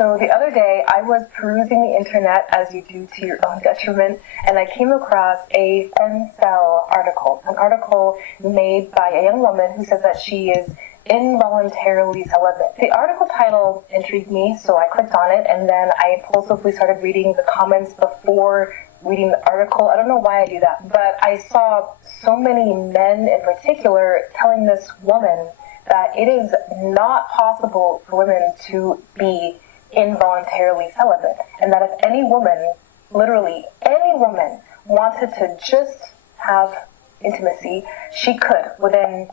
So the other day, I was perusing the internet, as you do to your own detriment, and I came across a Femcell article, an article made by a young woman who says that she is involuntarily celibate. The article title intrigued me, so I clicked on it, and then I impulsively started reading the comments before reading the article. I don't know why I do that, but I saw so many men in particular telling this woman that it is not possible for women to be involuntarily celibate, and that if any woman, literally any woman, wanted to just have intimacy, she could within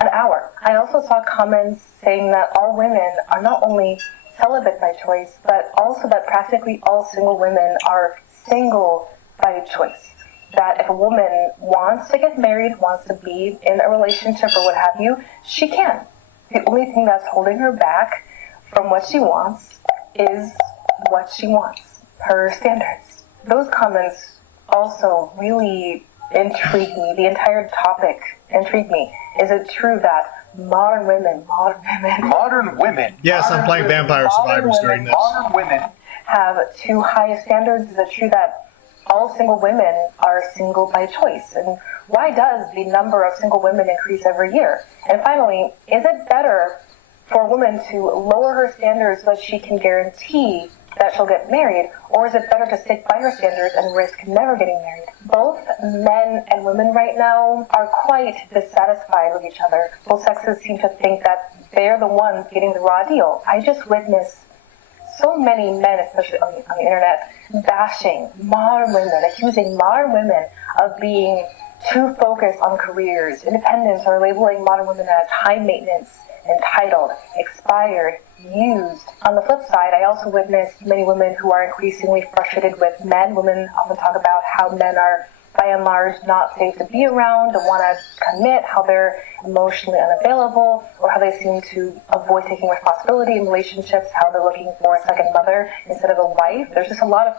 an hour. I also saw comments saying that all women are not only celibate by choice, but also that practically all single women are single by choice. That if a woman wants to get married, wants to be in a relationship or what have you, she can. The only thing that's holding her back from what she wants is what she wants, her standards. Those comments also really intrigued me. The entire topic intrigued me. Is it true that modern women? Yes, I'm playing Vampire Survivors during this. Modern women have too high a standards. Is it true that all single women are single by choice? And why does the number of single women increase every year? And finally, is it better for a woman to lower her standards so that she can guarantee that she'll get married, or is it better to stick by her standards and risk never getting married? Both men and women right now are quite dissatisfied with each other. Both sexes seem to think that they're the ones getting the raw deal. I just witnessed so many men, especially on the internet, bashing modern women, accusing modern women of being too focused on careers, independence, or labeling modern women as high maintenance, entitled, expired, used. On the flip side, I also witnessed many women who are increasingly frustrated with men. Women often talk about how men are, by and large, not safe to be around, don't want to commit, how they're emotionally unavailable, or how they seem to avoid taking responsibility in relationships, how they're looking for a second mother instead of a wife. There's just a lot of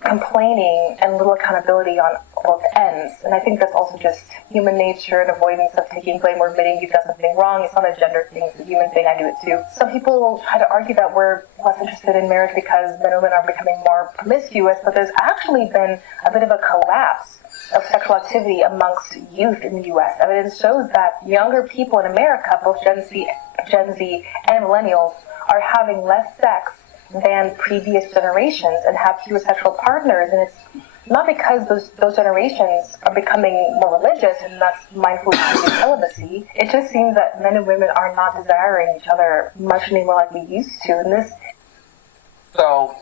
complaining and little accountability on both ends. And I think that's also just human nature and avoidance of taking blame or admitting you've done something wrong. It's not a gender thing, it's a human thing. I do it too. Some people will try to argue that we're less interested in marriage because men and women are becoming more promiscuous, but there's actually been a bit of a collapse of sexual activity amongst youth in the U.S. Evidence shows that younger people in America, both Gen Z and millennials, are having less sex than previous generations and have fewer sexual partners. And it's not because those generations are becoming more religious and thus mindfully choosing celibacy. It just seems that men and women are not desiring each other much anymore like we used to. And this. So,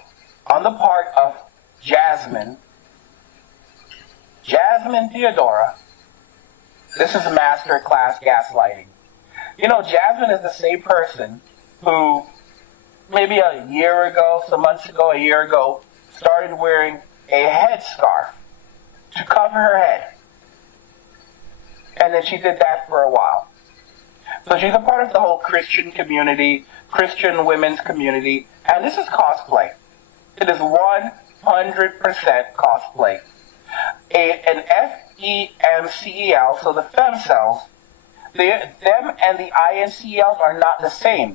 on the part of Jasmine Theodora, this is master class gaslighting. You know, Jasmine is the same person who maybe a year ago, a year ago, started wearing a headscarf to cover her head. And then she did that for a while. So she's a part of the whole Christian community, Christian women's community, and this is cosplay. It is 100% cosplay. An FEMCEL, so the femcells, them and the INCELs are not the same.